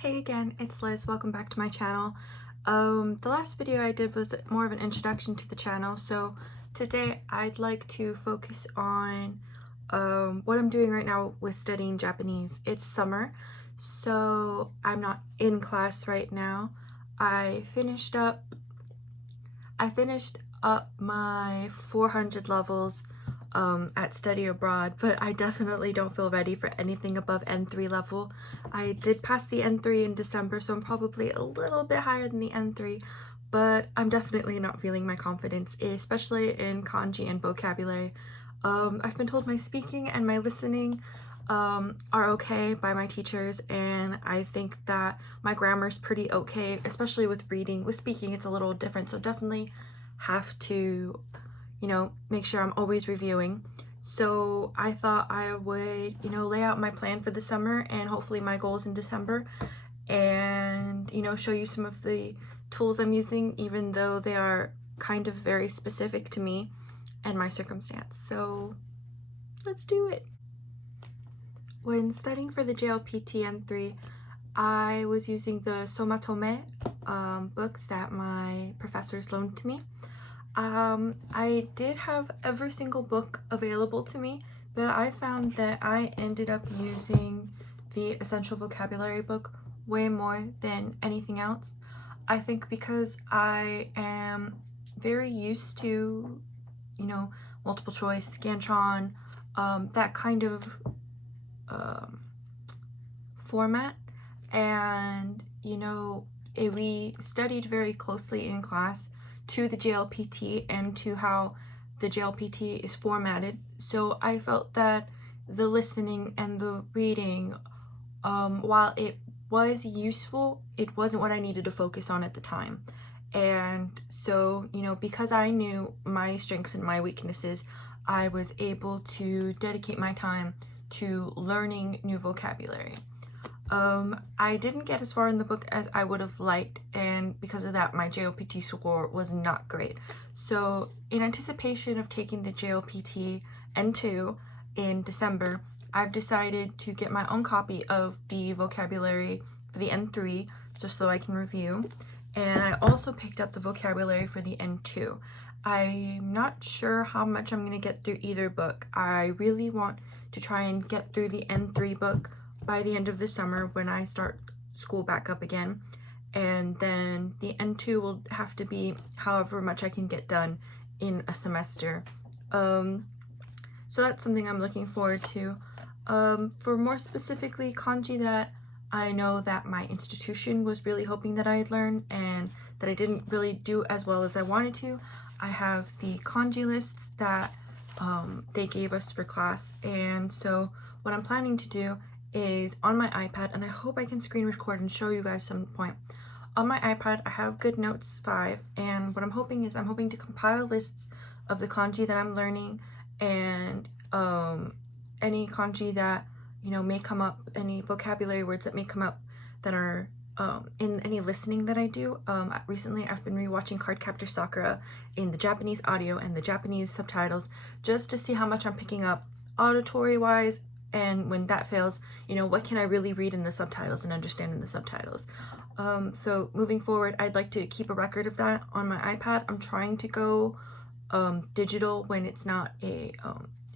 Hey again, it's Liz. Welcome back to my channel. The last video I did was more of an introduction to the channel, so today I'd like to focus on what I'm doing right now with studying Japanese. It's summer, so I'm not in class right now. I finished up my 400 levels at study abroad, but I definitely don't feel ready for anything above N3 level. I did pass the N3 in December, so I'm probably a little bit higher than the N3, but I'm definitely not feeling my confidence, especially in kanji and vocabulary. I've been told my speaking and my listening are okay by my teachers, and I think that my grammar's pretty okay, especially with reading. With speaking, it's a little different, so definitely have to, make sure I'm always reviewing. So I thought I would, lay out my plan for the summer and hopefully my goals in December, and, show you some of the tools I'm using, even though they are kind of very specific to me and my circumstance. So let's do it. When studying for the JLPT N3, I was using the Somatome books that my professors loaned to me. I did have every single book available to me, but I found that I ended up using the Essential Vocabulary book way more than anything else. I think because I am very used to, multiple choice, Scantron, that kind of format, and we studied very closely in class to the JLPT and to how the JLPT is formatted, so I felt that the listening and the reading, while it was useful, it wasn't what I needed to focus on at the time. And so, because I knew my strengths and my weaknesses, I was able to dedicate my time to learning new vocabulary. I didn't get as far in the book as I would have liked, and because of that, my JLPT score was not great. So in anticipation of taking the JLPT N2 in December, I've decided to get my own copy of the vocabulary for the N3 just so I can review. And I also picked up the vocabulary for the N2. I'm not sure how much I'm going to get through either book. I really want to try and get through the N3 book by the end of the summer when I start school back up again, and then the N2 will have to be however much I can get done in a semester. So that's something I'm looking forward to. For more specifically kanji that I know that my institution was really hoping that I'd learn and that I didn't really do as well as I wanted to, I have the kanji lists that they gave us for class, and so what I'm planning to do is on my iPad, and I hope I can screen record and show you guys some point. On my iPad, I have GoodNotes 5, and what I'm hoping to compile lists of the kanji that I'm learning, and any kanji that may come up, any vocabulary words that may come up that are in any listening that I do. Recently I've been rewatching Cardcaptor Sakura in the Japanese audio and the Japanese subtitles just to see how much I'm picking up auditory wise, and when that fails, what can I really read in the subtitles and understand in the subtitles. So moving forward, I'd like to keep a record of that on my iPad. I'm trying to go digital when it's not a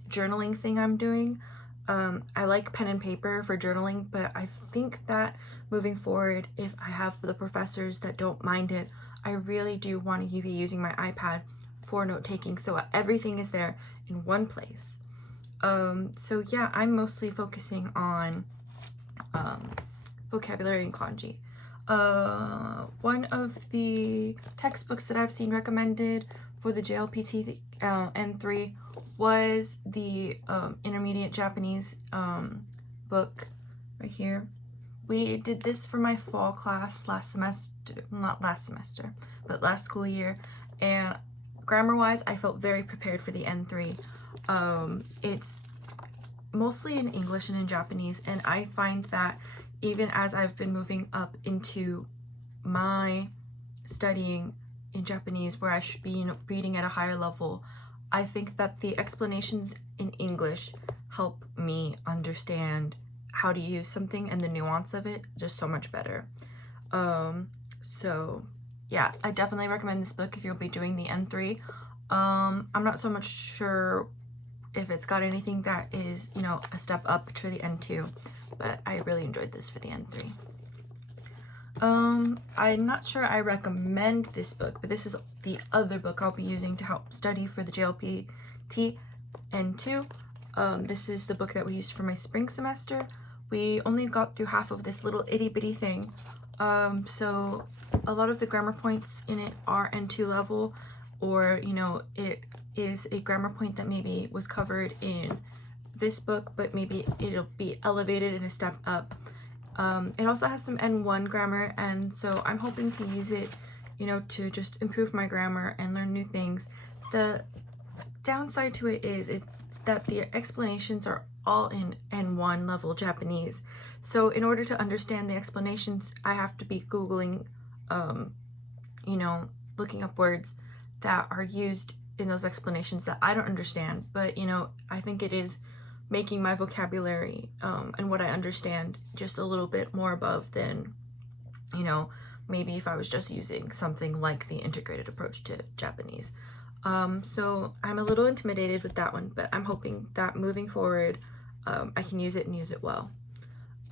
journaling thing I'm doing. I like pen and paper for journaling, but I think that moving forward, if I have the professors that don't mind it, I really do want to be using my iPad for note-taking, so everything is there in one place. So yeah, I'm mostly focusing on vocabulary and kanji. One of the textbooks that I've seen recommended for the JLPT N3 was the intermediate Japanese book right here. We did this for my fall class last school year, and grammar-wise, I felt very prepared for the N3. It's mostly in English and in Japanese, and I find that even as I've been moving up into my studying in Japanese, where I should be reading at a higher level, I think that the explanations in English help me understand how to use something and the nuance of it just so much better. So yeah, I definitely recommend this book if you'll be doing the N3. I'm not so much sure if it's got anything that is, you know, a step up for the N2, but I really enjoyed this for the N3. I'm not sure I recommend this book, but this is the other book I'll be using to help study for the JLPT N2. This is the book that we used for my spring semester. We only got through half of this little itty bitty thing. So a lot of the grammar points in it are N2 level, or, you know, it is a grammar point that maybe was covered in this book, but maybe it'll be elevated in a step up. It also has some N1 grammar, and so I'm hoping to use it, you know, to just improve my grammar and learn new things. The downside to it is it's that the explanations are all in N1 level Japanese. So in order to understand the explanations, I have to be Googling, you know, looking up words that are used in those explanations that I don't understand. But, you know, I think it is making my vocabulary and what I understand just a little bit more above than, you know, maybe if I was just using something like the integrated approach to Japanese. So I'm a little intimidated with that one, but I'm hoping that moving forward, I can use it and use it well.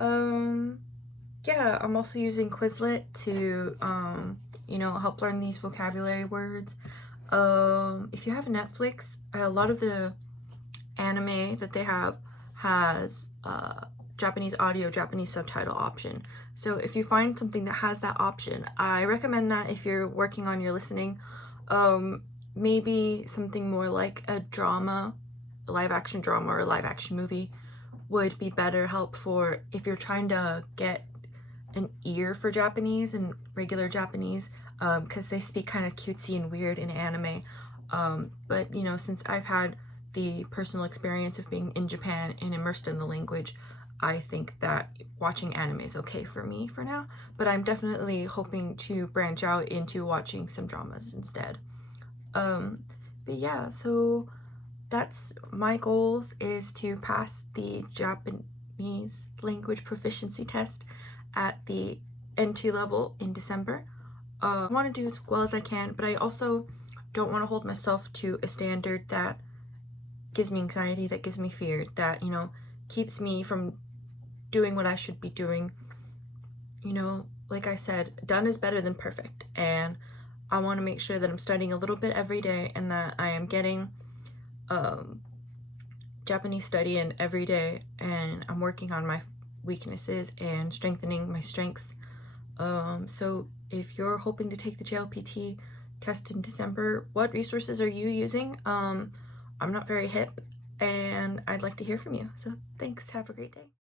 Yeah, I'm also using Quizlet to, you know, help learn these vocabulary words. If you have Netflix, a lot of the anime that they have has Japanese audio, Japanese subtitle option. So if you find something that has that option, I recommend that if you're working on your listening. Maybe something more like a drama, a live action drama or a live action movie would be better help for if you're trying to get an ear for Japanese and regular Japanese, because they speak kind of cutesy and weird in anime. But, you know, since I've had the personal experience of being in Japan and immersed in the language, I think that watching anime is okay for me for now, but I'm definitely hoping to branch out into watching some dramas instead. But yeah, so that's my goals, is to pass the Japanese language proficiency test at the N2 level in December. I want to do as well as I can, but I also don't want to hold myself to a standard that gives me anxiety, that gives me fear, that, you know, keeps me from doing what I should be doing. You know, like I said, done is better than perfect, and I want to make sure that I'm studying a little bit every day and that I am getting Japanese study in every day, and I'm working on my weaknesses and strengthening my strengths. So if you're hoping to take the JLPT test in December, what resources are you using? I'm not very hip, and I'd like to hear from you. So thanks. Have a great day.